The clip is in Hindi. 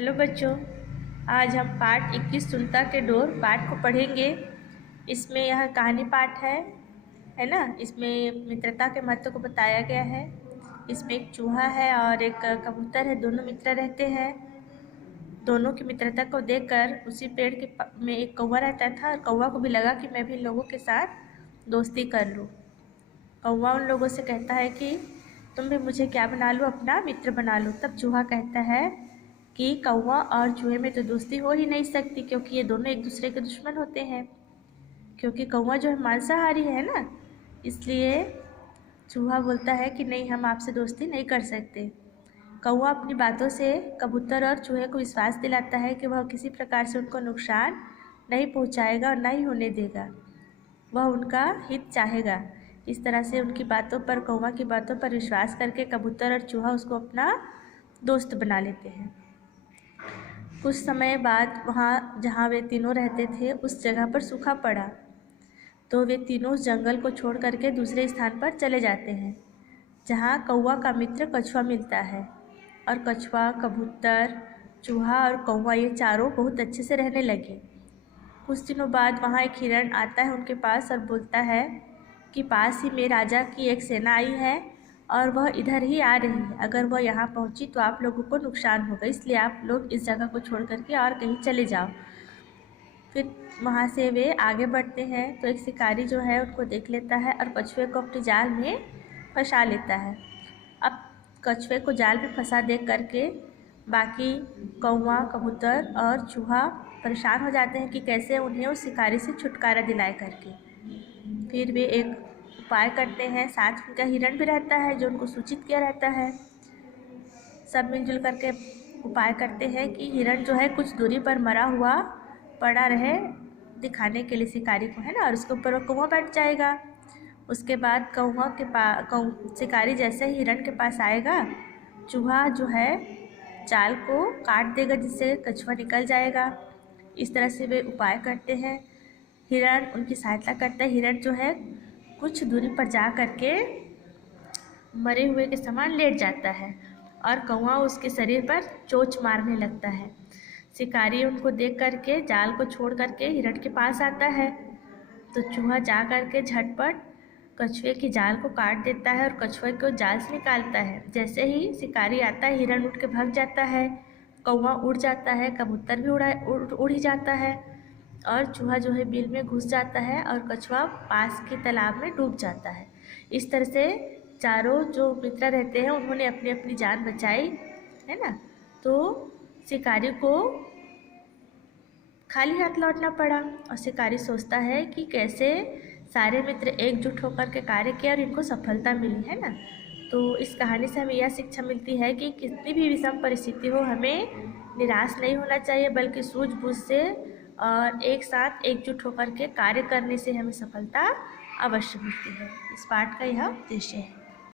हेलो बच्चों, आज हम पाठ 21 सुनता के डोर पाठ को पढ़ेंगे। इसमें यह कहानी पाठ है ना। इसमें मित्रता के महत्व को बताया गया है। इसमें एक चूहा है और एक कबूतर है, दोनों मित्र रहते हैं। दोनों की मित्रता को देखकर उसी पेड़ के में एक कौवा रहता था और कौवा को भी लगा कि मैं भी इन लोगों के साथ दोस्ती कर लूँ। कौवा उन लोगों से कहता है कि तुम भी मुझे क्या बना लो, अपना मित्र बना लो। तब चूहा कहता है कि कौवा और चूहे में तो दोस्ती हो ही नहीं सकती, क्योंकि ये दोनों एक दूसरे के दुश्मन होते हैं। क्योंकि कौवा जो है मांसाहारी है ना, इसलिए चूहा बोलता है कि नहीं, हम आपसे दोस्ती नहीं कर सकते। कौवा अपनी बातों से कबूतर और चूहे को विश्वास दिलाता है कि वह किसी प्रकार से उनको नुकसान नहीं पहुंचाएगा और ना ही होने देगा। वह उनका हित चाहेगा। इस तरह से उनकी बातों पर, कौवा की बातों पर विश्वास करके कबूतर और चूहा उसको अपना दोस्त बना लेते हैं। कुछ समय बाद वहाँ जहाँ वे तीनों रहते थे उस जगह पर सूखा पड़ा, तो वे तीनों उस जंगल को छोड़ करके दूसरे स्थान पर चले जाते हैं, जहाँ कौवा का मित्र कछुआ मिलता है। और कछुआ, कबूतर, चूहा और कौवा ये चारों बहुत अच्छे से रहने लगे। कुछ दिनों बाद वहाँ एक हिरण आता है उनके पास और बोलता है कि पास ही में राजा की एक सेना आई है और वह इधर ही आ रही है। अगर वह यहाँ पहुँची तो आप लोगों को नुकसान होगा, इसलिए आप लोग इस जगह को छोड़ करके और कहीं चले जाओ। फिर वहाँ से वे आगे बढ़ते हैं तो एक शिकारी जो है उनको देख लेता है और कछुए को अपने जाल में फंसा लेता है। अब कछुए को जाल में फंसा देख करके बाकी कौवा, कबूतर और चूहा परेशान हो जाते हैं कि कैसे उन्हें उस शिकारी से छुटकारा दिलाए करके। फिर वे एक उपाय करते हैं। साथ में उनका हिरण भी रहता है जो उनको सूचित किया रहता है। सब मिलजुल करके उपाय करते हैं कि हिरण जो है कुछ दूरी पर मरा हुआ पड़ा रहे, दिखाने के लिए शिकारी को, है ना, और उसके ऊपर वो कौवा बैठ जाएगा। उसके बाद कौवा के शिकारी जैसे ही हिरण के पास आएगा, चूहा जो है जाल को काट देगा जिससे कछुआ निकल जाएगा। इस तरह से वे उपाय करते हैं। हिरण उनकी सहायता करता है। हिरण जो है कुछ दूरी पर जा करके मरे हुए के समान लेट जाता है और कौवा उसके शरीर पर चोंच मारने लगता है। शिकारी उनको देख करके जाल को छोड़ करके हिरण के पास आता है, तो चूहा जा करके झटपट कछुए की जाल को काट देता है और कछुए को जाल से निकालता है। जैसे ही शिकारी आता है, हिरण उठ के भाग जाता है, कौवा उड़ जाता है, कबूतर भी उड़ ही जाता है और चूहा जो है बिल में घुस जाता है और कछुआ पास के तालाब में डूब जाता है। इस तरह से चारों जो मित्र रहते हैं उन्होंने अपनी अपनी जान बचाई, है ना। तो शिकारी को खाली हाथ लौटना पड़ा और शिकारी सोचता है कि कैसे सारे मित्र एकजुट होकर के कार्य किया और इनको सफलता मिली, है ना। तो इस कहानी से हमें यह शिक्षा मिलती है कि कितनी भी विषम परिस्थिति हो, हमें निराश नहीं होना चाहिए, बल्कि सूझबूझ से और एक साथ एकजुट होकर के कार्य करने से हमें सफलता अवश्य मिलती है। इस पाठ का यह उद्देश्य है।